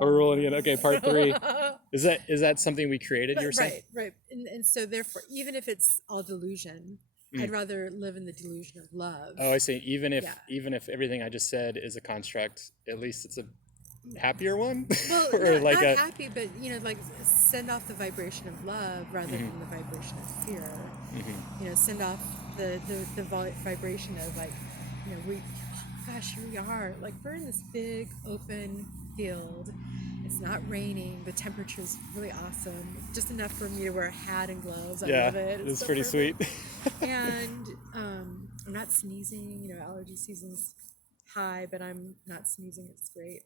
we're rolling in. Okay, part 3. Is that something we created? You were saying? Right. And so therefore, even if it's all delusion, I'd rather live in the delusion of love. Oh, I see. Even if everything I just said is a construct, at least it's a happier one. Well, or like not a happy, but like send off the vibration of love rather than the vibration of fear. Send off the vibration of like, we, oh gosh, here we are. Like we're in this big open field. It's not raining. The temperature is really awesome. Just enough for me to wear a hat and gloves. I love it. It's so pretty perfect. sweet. And I'm not sneezing. Allergy season's high, but I'm not sneezing. It's great.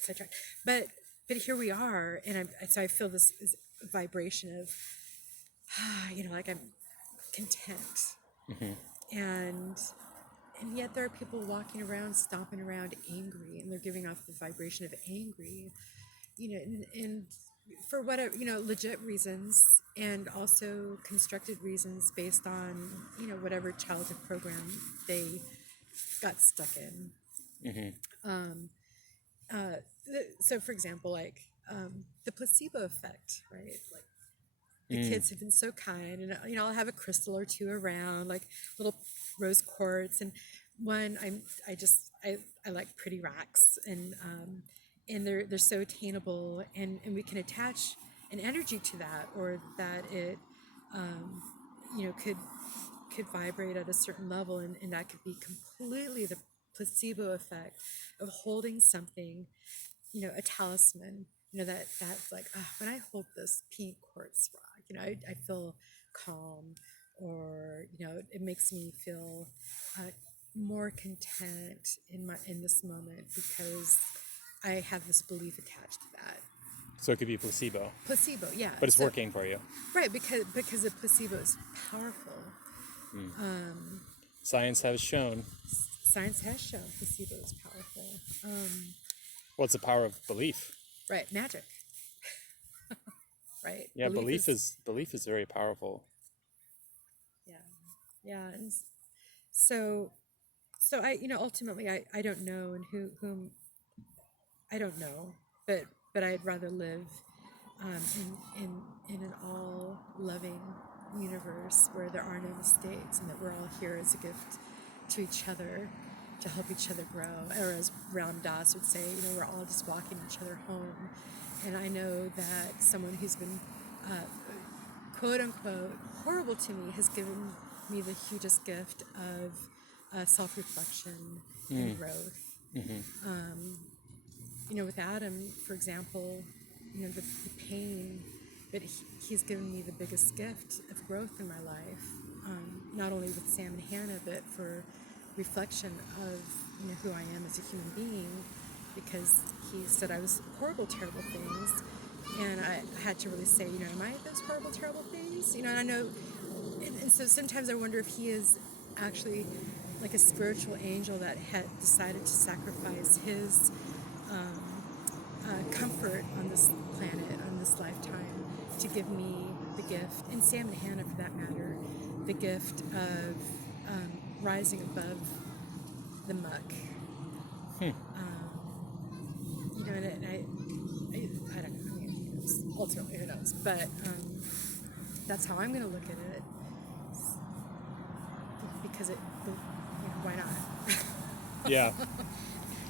Sidetracked. But here we are, and so I feel this vibration of, like I'm content, and yet there are people walking around, stomping around, angry, and they're giving off the vibration of angry, and for whatever legit reasons, and also constructed reasons based on whatever childhood program they got stuck in. So for example, like the placebo effect, right? Like the kids have been so kind, and I'll have a crystal or two around, like little rose quartz, and one I like pretty rocks, and they're so attainable, and we can attach an energy to that, or that it could vibrate at a certain level, and that could be completely the placebo effect of holding something, a talisman, that's like, when I hold this pink quartz rock, I feel calm, or it makes me feel more content in this moment, because I have this belief attached to that. So it could be placebo. Placebo, yeah. But it's working for you. Right, because the placebo is powerful. Science has shown. Placebo is powerful. What's the power of belief? Right, magic. Right. Yeah, belief is very powerful. Yeah, and so I ultimately I don't know, and whom I don't know, but I'd rather live in an all loving universe where there are no mistakes, and that we're all here as a gift to each other, to help each other grow, or as Ram Dass would say, we're all just walking each other home. And I know that someone who's been quote unquote horrible to me has given me the hugest gift of self-reflection and growth. With Adam, for example, the pain, but he's given me the biggest gift of growth in my life, not only with Sam and Hannah, but for reflection of who I am as a human being, because he said I was horrible, terrible things, and I had to really say, am I those horrible, terrible things? And I know, and so sometimes I wonder if he is actually like a spiritual angel that had decided to sacrifice his comfort on this planet, on this lifetime, to give me the gift, and Sam and Hannah for that matter, the gift of rising above the muck. And I don't know. I mean, ultimately, who knows? But that's how I'm going to look at it, because why not? Yeah.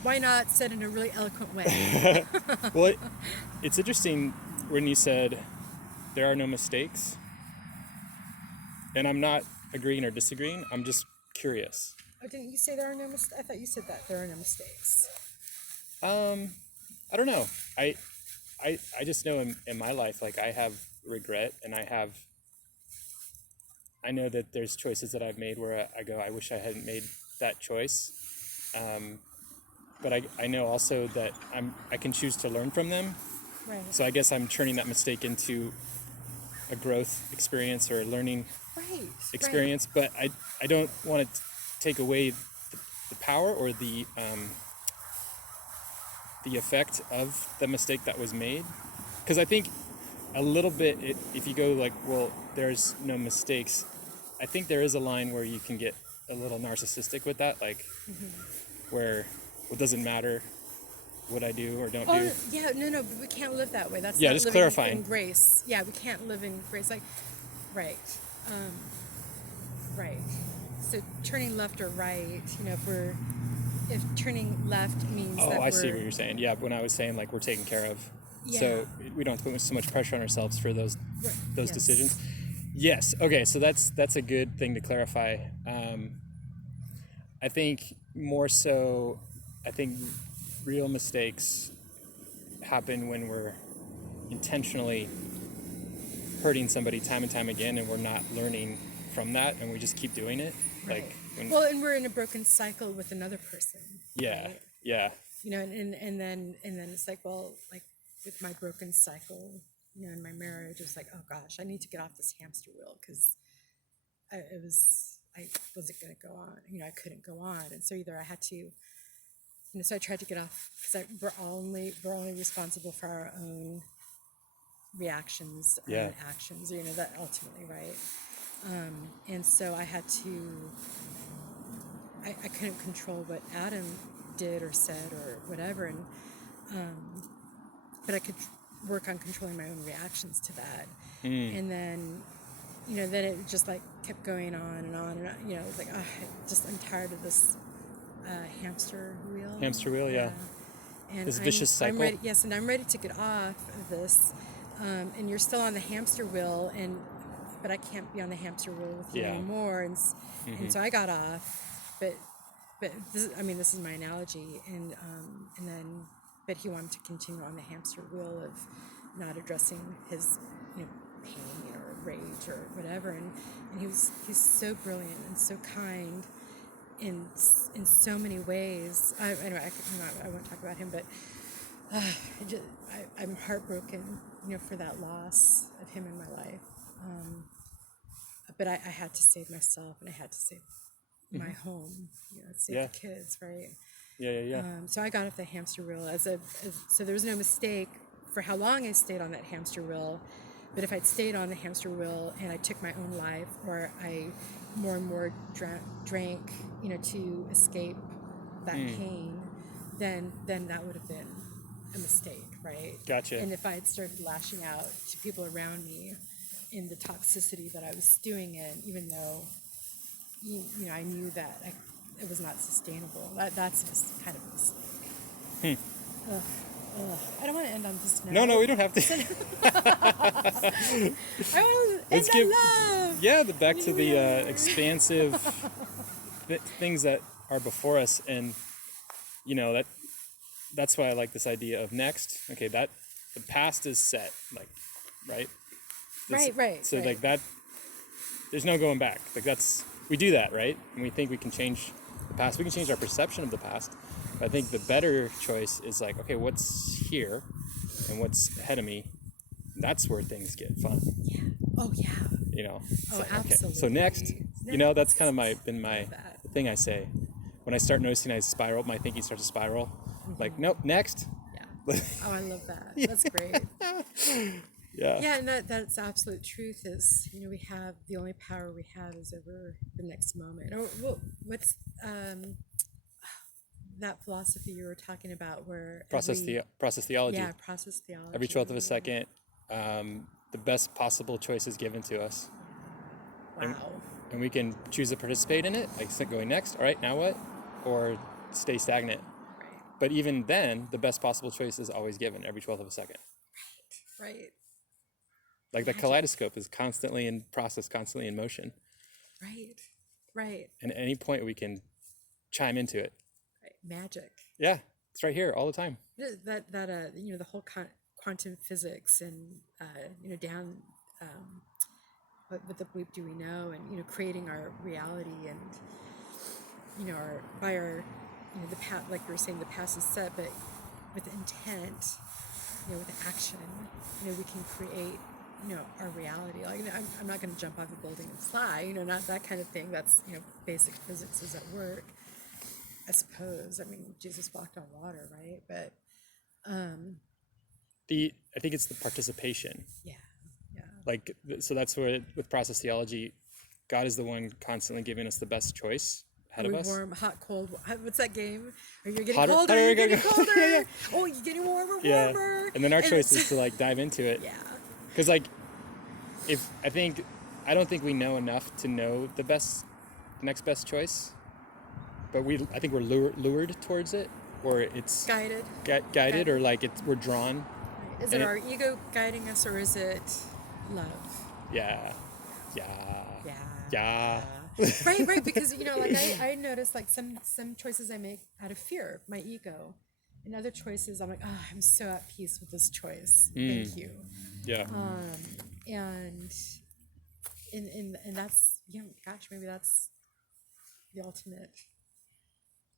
Why not, said in a really eloquent way. Well, it's interesting when you said there are no mistakes, and I'm not agreeing or disagreeing. I'm just curious. Oh, didn't you say there are no mistakes? I thought you said that there are no mistakes. I don't know. I just know in my life, like, I have regret, and I know that there's choices that I've made where I go, I wish I hadn't made that choice. But I know also that I can choose to learn from them. Right. So I guess I'm turning that mistake into a growth experience or a learning experience. Right. But I don't want to take away the power or the effect of the mistake that was made. Because I think a little bit, if you go like, well, there's no mistakes, I think there is a line where you can get a little narcissistic with that, like where What doesn't matter what I do or don't Oh, do. yeah, no, but we can't live that way. That's Yeah, not just living clarifying. in grace. Yeah, we can't live in grace. Like, right, right. So turning left or right, if turning left means Oh, that I see what we're, you're saying. Yeah, when I was saying like we're taken care of, yeah, so we don't put so much pressure on ourselves for those right, decisions. yes, Yes. Okay. So that's a good thing to clarify. I think more so. I think real mistakes happen when we're intentionally hurting somebody time and time again, and we're not learning from that, and we just keep doing it. right. Like when, Well, and we're in a broken cycle with another person, yeah, right? yeah, And then it's like, well, like with my broken cycle, in my marriage, it's like, oh gosh, I need to get off this hamster wheel because I wasn't going to go on. I couldn't go on, and so either I had to, so I tried to get off because we're only responsible for our own reactions, our yeah. own actions. That ultimately, right? And so I had to. I couldn't control what Adam did or said or whatever, but I could work on controlling my own reactions to that. And then, then it just like kept going on and on and on. It's like, I'm tired of this hamster wheel. Hamster wheel. Yeah. And This vicious cycle. I'm ready. Yes, and I'm ready to get off of this. And you're still on the hamster wheel, but I can't be on the hamster wheel with you Yeah. anymore. And so I got off, but this is my analogy, but he wanted to continue on the hamster wheel of not addressing his pain or rage or whatever, and he's so brilliant and so kind in so many ways. Anyway, I won't talk about him, but I'm heartbroken, for that loss of him in my life. But I had to save myself, and I had to save my home, save Yeah. the kids, right? Yeah. So I got off the hamster wheel so there was no mistake for how long I stayed on that hamster wheel. But if I'd stayed on the hamster wheel and I took my own life, or I more and more drank, to escape that pain, then that would have been a mistake, right? Gotcha. And if I had started lashing out to people around me in the toxicity that I was stewing in, even though I knew that it was not sustainable. That's just kind of a mistake. I don't want to end on this note. No, we don't have to. I want to Let's end on love. Yeah, back to the expansive things that are before us, and that's why I like this idea of next. Okay, that the past is set, like, right? Right. So right. like that, there's no going back. Like we do that, right? And we think we can change the past. We can change our perception of the past. But I think the better choice is like, okay, what's here and what's ahead of me? That's where things get fun. Yeah. Oh yeah. It's like, absolutely. okay. So next, that's kind of my thing I say. When I start noticing I spiral, my thinking starts to spiral. Like, nope, next. Yeah. Oh, I love that. That's great. Yeah. Yeah, and that's absolute truth. Is we have the only power we have is over the next moment. Or what's that philosophy you were talking about, where Process theology. Yeah, process theology. Every 12th of a second, the best possible choice is given to us. Wow. And we can choose to participate in it, like going next, all right, now what? Or stay stagnant. Right. But even then, the best possible choice is always given every 12th of a second. Right. Like the kaleidoscope is constantly in process, constantly in motion. Right. And at any point we can chime into it. Right. Magic. Yeah, it's right here all the time. That the whole quantum physics and down what the bleep do we know, and creating our reality, and the past, like you were saying, the past is set, but with intent, with action, we can create our reality. Like, I'm not going to jump off a building and fly, not that kind of thing. That's basic physics is at work, I suppose. I mean, Jesus walked on water, right? But I think it's the participation. yeah. So that's where with process theology, God is the one constantly giving us the best choice, ahead of us. Warm, hot, cold. What's that game? Are you getting Hotter- colder? hotter, You're getting colder. yeah, yeah. Oh, you're getting warmer, Yeah. warmer. And then our choice it's- is to like dive into it. Yeah. Because like, I don't think we know enough to know the next best choice. But I think we're lured towards it, or it's Guided. guided, or like we're drawn. Is it our ego guiding us, or is it love? Yeah. Right, because like I notice like some choices I make out of fear, my ego, and other choices I'm like, oh, I'm so at peace with this choice. Thank you. Yeah. And that's gosh, maybe that's the ultimate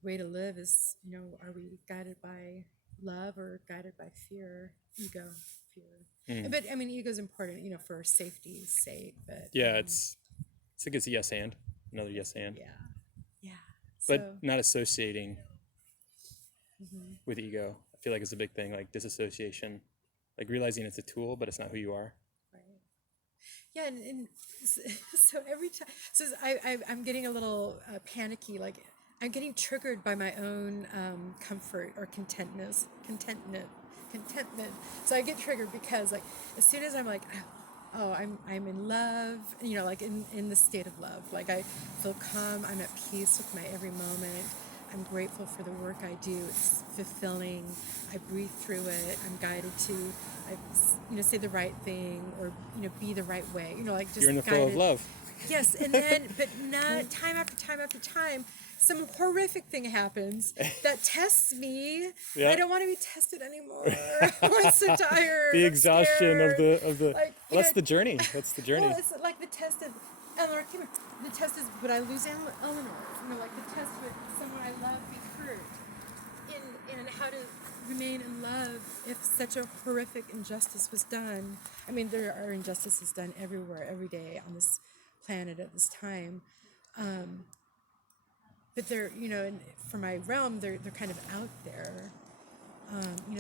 way to live is, are we guided by love or guided by fear, fear? But I mean, ego is important, for safety's sake. But yeah, it's like it's a yes and another yes and. Yeah. But So, not associating with ego. I feel like it's a big thing, like disassociation, like realizing it's a tool, but it's not who you are. right. Yeah, and so every time, so I'm getting a little panicky, like I'm getting triggered by my own comfort or contentment. So I get triggered because like as soon as I'm like, oh, I'm in love, like in the state of love, like I feel calm, I'm at peace with my every moment. I'm grateful for the work I do. It's fulfilling. I breathe through it. I'm guided to, say the right thing or be the right way. Like just You're in the guided. flow of love. Yes, and then but not time after time after time. Some horrific thing happens that tests me. Yeah. I don't want to be tested anymore. I'm so tired. The I'm exhaustion of scared. the. Like, Well, that's the journey. That's the journey. Well, it's like the test of Eleanor. Come here. The test is, would I lose Eleanor? Like the test would someone I love be hurt. In how to remain in love if such a horrific injustice was done. I mean, there are injustices done everywhere, every day on this planet at this time. But they're, and for my realm, they're kind of out there.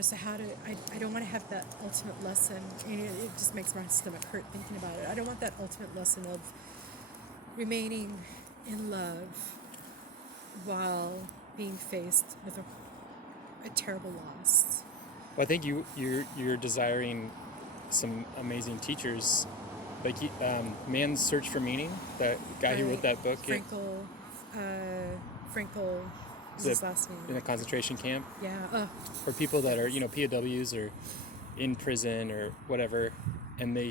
So how to, I don't want to have that ultimate lesson. It just makes my stomach hurt thinking about it. I don't want that ultimate lesson of remaining in love while being faced with a terrible loss. Well, I think you're desiring some amazing teachers, like Man's Search for Meaning. That guy who wrote that book. Frankl is his last name. In a concentration camp. Yeah. Or people that are POWs or in prison or whatever, and they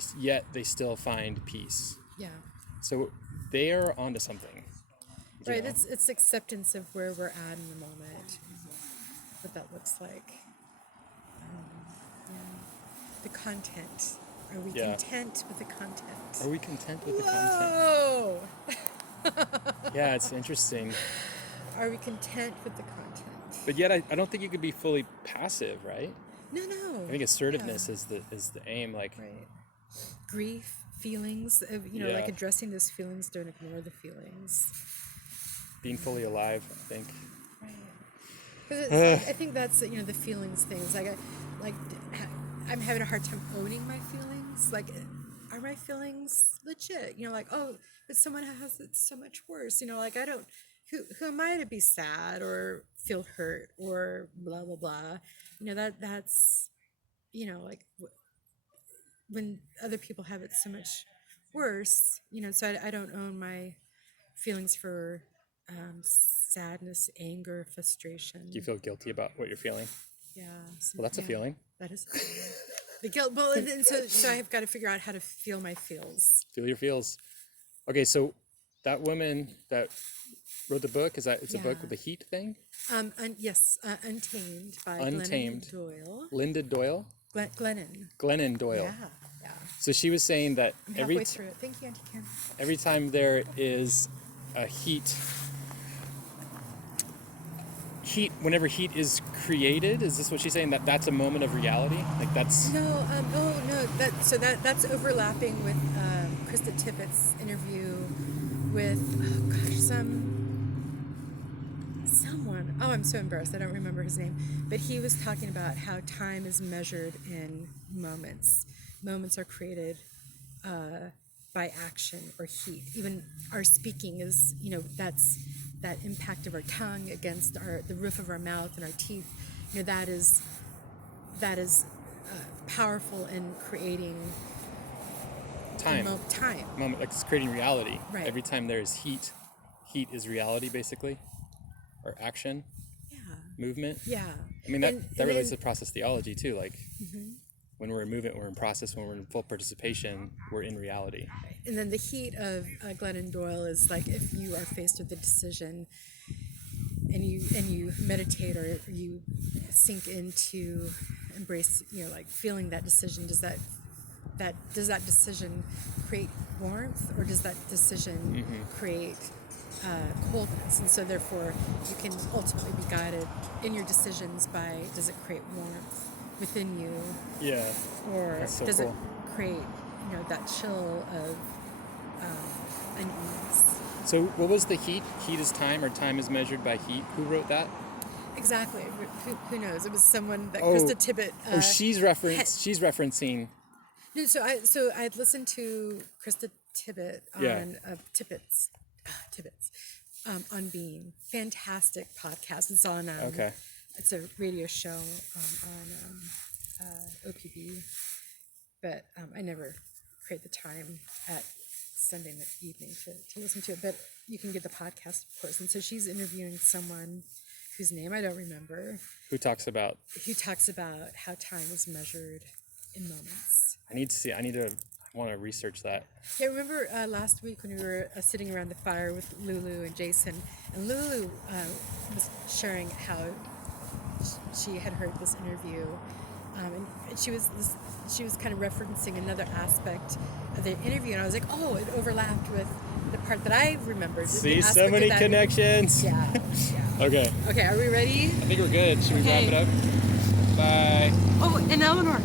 still find peace. Yeah. So they are onto something. Right. It's acceptance of where we're at in the moment, what that looks like. The content. Are we content with the content? Are we content with the Whoa! content? Yeah, it's interesting. Are we content with the content? But yet, I don't think you could be fully passive, right? No. I think assertiveness is the aim. Like, right. Grief, feelings, like addressing those feelings, don't ignore the feelings. Being fully alive, I think. Right. Because I think that's the feelings things. I'm having a hard time owning my feelings. Like, are my feelings legit? But someone has it so much worse. I don't. Who am I to be sad or feel hurt or blah blah blah? That's when other people have it so much worse. So I don't own my feelings for sadness, anger, frustration. Do you feel guilty about what you're feeling? Yeah. Well, that's a feeling. That is a feeling. The guilt. Well, and so I've got to figure out how to feel my feels. Feel your feels. Okay, so that woman that wrote the book, it's a book with the heat thing? Yes, Untamed by Untamed. Glennon Doyle. Linda Doyle? Glennon Doyle. Yeah. So she was saying that I'm halfway through it. Thank you, Auntie Kim. every time there is a heat, whenever heat is created, is this what she's saying? That's a moment of reality? Like that's... No, that's overlapping with Krista Tippett's interview with, someone. Oh, I'm so embarrassed. I don't remember his name. But he was talking about how time is measured in moments. Moments are created by action or heat. Even our speaking is, that's that impact of our tongue against the roof of our mouth and our teeth, that is powerful in creating Time. Moment, like it's creating reality. Right. Every time there's heat is reality, basically, or action. Yeah. Movement. Yeah. I mean, that relates to process theology too. Like, when we're in movement, we're in process. When we're in full participation, we're in reality. And then the heat of Glennon Doyle is like, if you are faced with a decision and you meditate or you sink into embrace, like feeling that decision, does that decision create warmth, or does that decision create coldness? And so therefore you can ultimately be guided in your decisions by, does it create warmth within you? Yeah. Or That's so does cool. it create, that chill of unease? So what was the heat? Heat is time, or time is measured by heat. Who wrote that? Exactly. Who knows? It was someone that Krista Tippett. She's referencing. No, so I had listened to Krista Tippett on Tippett's on Being. Fantastic podcast. It's on. Okay. It's a radio show on OPB, but I never create the time at Sunday evening to listen to it. But you can get the podcast, of course. And so she's interviewing someone whose name I don't remember. Who talks about how time is measured in moments. I want to research that. Yeah, remember last week when we were sitting around the fire with Lulu and Jason, and Lulu was sharing how she had heard this interview, and she was kind of referencing another aspect of the interview, and I was like, oh, it overlapped with the part that I remembered. See, so many connections. Yeah. Okay, are we ready? I think we're good. Should we wrap it up? Bye. Oh, and Eleanor.